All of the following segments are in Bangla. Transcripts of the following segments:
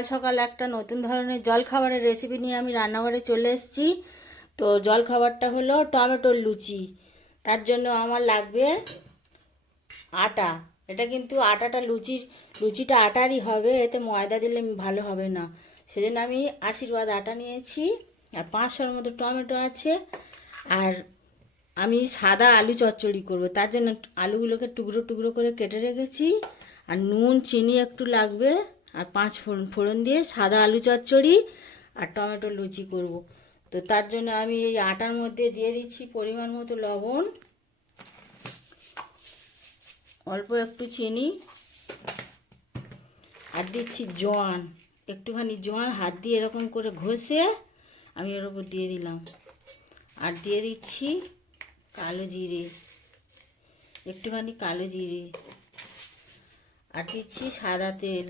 সকাল সকাল একটা নতুন ধরনের জলখাবারের রেসিপি নিয়ে আমি রান্নাঘরে চলে এসেছি। তো জলখাবারটা হলো টমেটোর লুচি। তার জন্য আমার লাগবে আটা। এটা কিন্তু আটাটা লুচিটা আটারই হবে, এতে ময়দা দিলে ভালো হবে না। সেজন্য আমি আশীর্বাদ আটা নিয়েছি, আর 500-র মতো টমেটো আছে। আর আমি সাদা আলু চচ্চড়ি করব, তার জন্য আলুগুলোকে টুকরো টুকরো করে কেটে রেখেছি। আর নুন চিনি একটু লাগবে, আর 5 ফোড়ন দিয়ে সাদা আলু চচ্চড়ি আর টমেটো লুচি করব। তো তার জন্য আমি এই আটার মধ্যে দিয়ে দিচ্ছি পরিমাণ মতো লবণ, অল্প একটু চিনি, আর দিচ্ছি জোয়ান। একটুখানি জোয়ান হাত দিয়ে এরকম করে ঘষে আমি এর উপর দিয়ে দিলাম। আর দিয়ে দিচ্ছি কালো জিরে, একটুখানি কালো জিরে, আর দিচ্ছি সাদা তেল।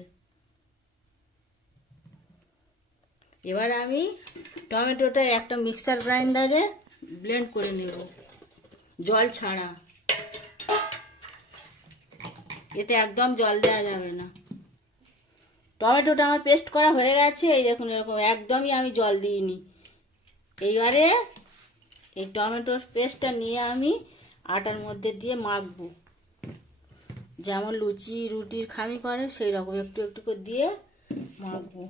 এবার আমি টমেটোটা একটা মিক্সার গ্রাইন্ডারে ব্লেন্ড করে নেব, জল ছাড়া। এতে একদম জল দেওয়া যাবে না। টমেটোটা আমার পেস্ট করা হয়ে গেছে, এই দেখুন এরকম, একদমই আমি জল দিইনি। এইবারে এই টমেটোর পেস্টটা নিয়ে আমি আটার মধ্যে দিয়ে মাখবো, যেমন লুচি রুটির খামি করে সেই রকম একটু একটু করে দিয়ে মাখবো।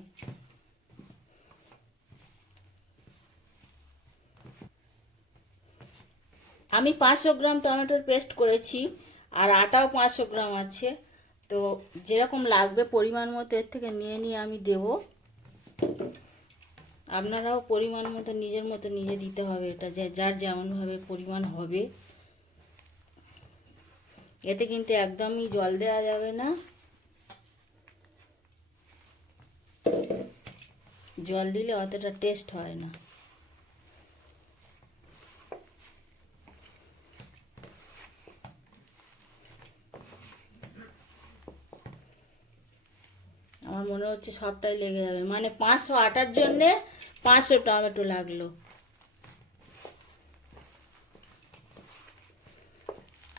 আমি 500 গ্রাম টমেটোর পেস্ট করেছি, আর আটাও 500 গ্রাম আছে। তো যেরকম লাগবে পরিমাণ মতো এর থেকে নিয়ে নিয়ে আমি দেব। আপনারাও পরিমাণ মতো নিজের মতো নিজে দিতে হবে, এটা যার যেমনভাবে পরিমাণ হবে। এতে কিন্তু একদমই জল দেওয়া যাবে না, জল দিলে অতটা টেস্ট হয় না। আমার মনে হচ্ছে সবটাই লেগে যাবে, মানে 500 আটার জন্যে 500 টমেটো লাগলো।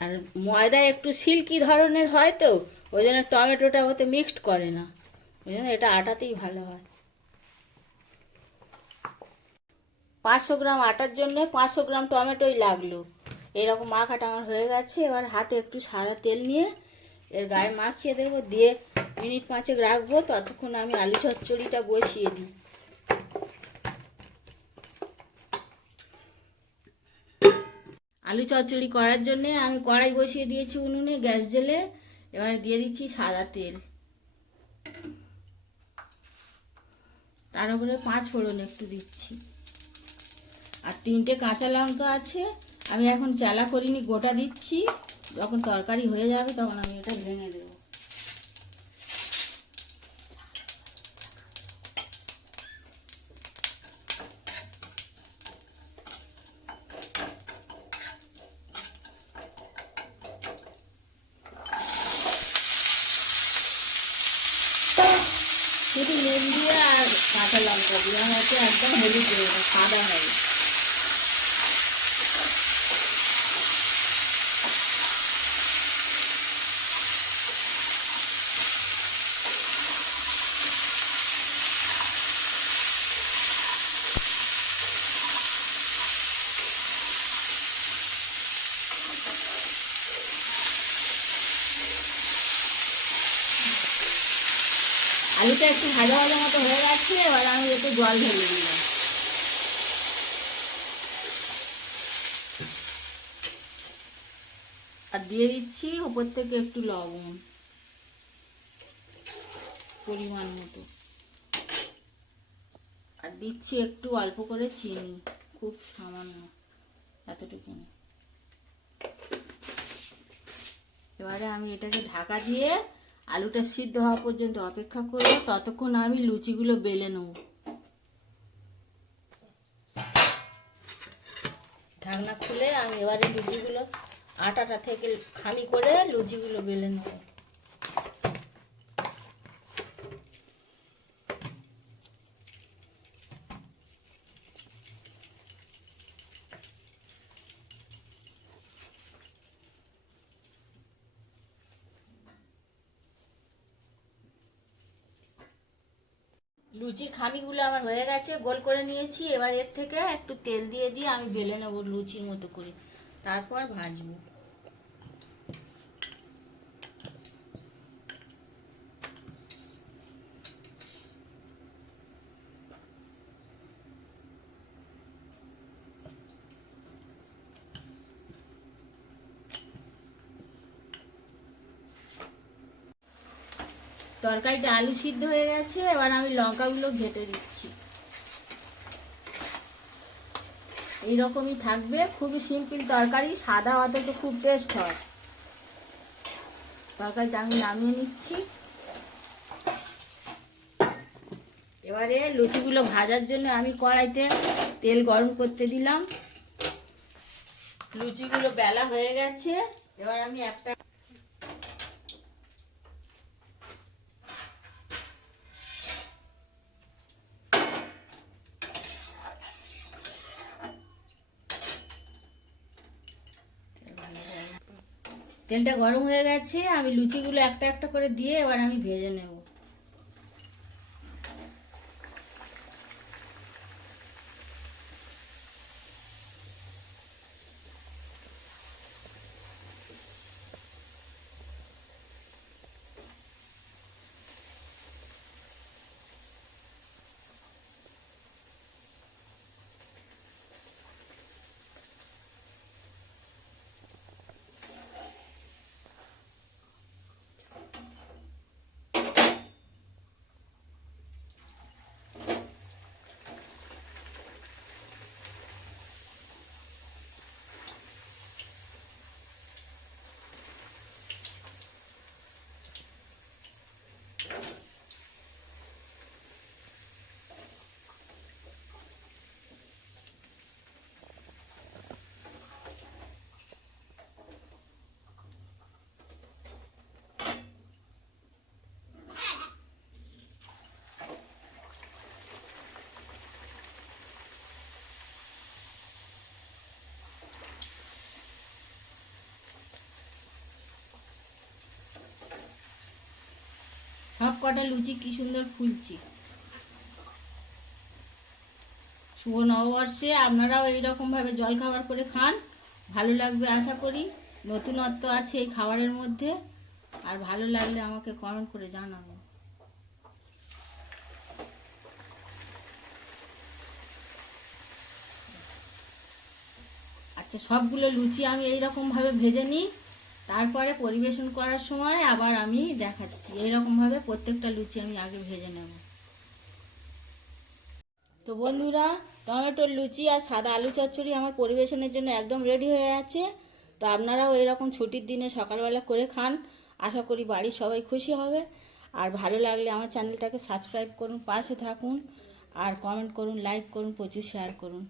আর ময়দা একটু সিল্কি ধরনের হয়, তো ওই জন্য টমেটোটা ওতে মিক্সড করে না, ওই জন্য এটা আটাতেই ভালো হয়। 500 গ্রাম আটার জন্য 500 গ্রাম টমেটোই লাগলো। এরকম মাখাটা আমার হয়ে গেছে। এবার হাতে একটু সাদা তেল নিয়ে এর গায়ে মাখিয়ে দেবো, দিয়ে মিনিট 5 রাখবো। ততক্ষণ আমি আলু চচ্চড়িটা বসিয়ে দিই। আলু চচ্চড়ি করার জন্যে আমি কড়াই বসিয়ে দিয়েছি উনুনে, গ্যাস জ্বেলে। এবার দিয়ে দিচ্ছি সাদা তেল, তার উপরে 5 ফোড়ন একটু দিচ্ছি, আর 3টে কাঁচা লঙ্কা আছে। আমি এখন চালা করিনি, গোটা দিচ্ছি। যখন তরকারি হয়ে যাবে তখন আমি এটা ভেঙে দেব। শুধু নুন দিয়ে আর কাঁচা লঙ্কা দিয়ে হয়তো একদম হলুদ দেবো, সাদা হবে। আলুটা একটু ভাজা ভাজা মতো হয়ে গেছে। এবার আমি একটু জল ঢেলে দিলাম, আর দিয়ে দিচ্ছি ওপর থেকে একটু লবণ পরিমাণ মতো, আর দিচ্ছি একটু অল্প করে চিনি, খুব সামান্য, এতটুকু। এবারে আমি এটাকে ঢাকা দিয়ে আলুটা সিদ্ধ হওয়া পর্যন্ত অপেক্ষা করবো। ততক্ষণ আমি লুচিগুলো বেলে নেব। ঢাকনা খুলে আমি এবারে লুচিগুলো আটাটা থেকে খালি করে লুচিগুলো বেলে নেব। লুচির খামিগুলো আমার হয়ে গেছে, গোল করে নিয়েছি। এবার এর থেকে একটু তেল দিয়ে আমি বেলে নেবো লুচির মতো করে, তারপর ভাজবো। তরকারিটা আলু সিদ্ধ হয়ে গেছে, এবার আমি লঙ্কাগুলো ঘেটে দিচ্ছি। এইরকমই থাকবে, খুবই সিম্পল তরকারি, সাদা অথচ খুব টেস্ট হয়। তরকারিটা আমি নামিয়ে নিচ্ছি। এবারে লুচিগুলো ভাজার জন্য আমি কড়াইতে তেল গরম করতে দিলাম। লুচিগুলো বেলা হয়ে গেছে, এবার আমি একটা তেলটা গরম হয়ে গেছে, আমি লুচিগুলো একটা একটা করে দিয়ে এবার আমি ভেজে নেব। সব কটা লুচি কি সুন্দর ফুলছে। শুভ নববর্ষে আপনারাও এইরকমভাবে জলখাবার করে খান, ভালো লাগবে আশা করি। নতুনত্ব আছে এই খাবারের মধ্যে, আর ভালো লাগলে আমাকে কমেন্ট করে জানাবেন। আচ্ছা, সবগুলো লুচি আমি এইরকমভাবে ভেজে নিই, তারপরে পরিবেশন করার সময় আবার আমি দেখাচ্ছি। এইরকমভাবে প্রত্যেকটা লুচি আমি আগে ভেজে নেব। তো বন্ধুরা, টমেটোর লুচি আর সাদা আলু চচ্চড়ি আমার পরিবেশনের জন্য একদম রেডি হয়ে আছে। তো আপনারাও এরকম ছুটির দিনে সকালবেলা করে খান, আশা করি বাড়ির সবাই খুশি হবে। আর ভালো লাগলে আমার চ্যানেলটাকে সাবস্ক্রাইব করুন, পাশে থাকুন, আর কমেন্ট করুন, লাইক করুন, প্রচুর শেয়ার করুন।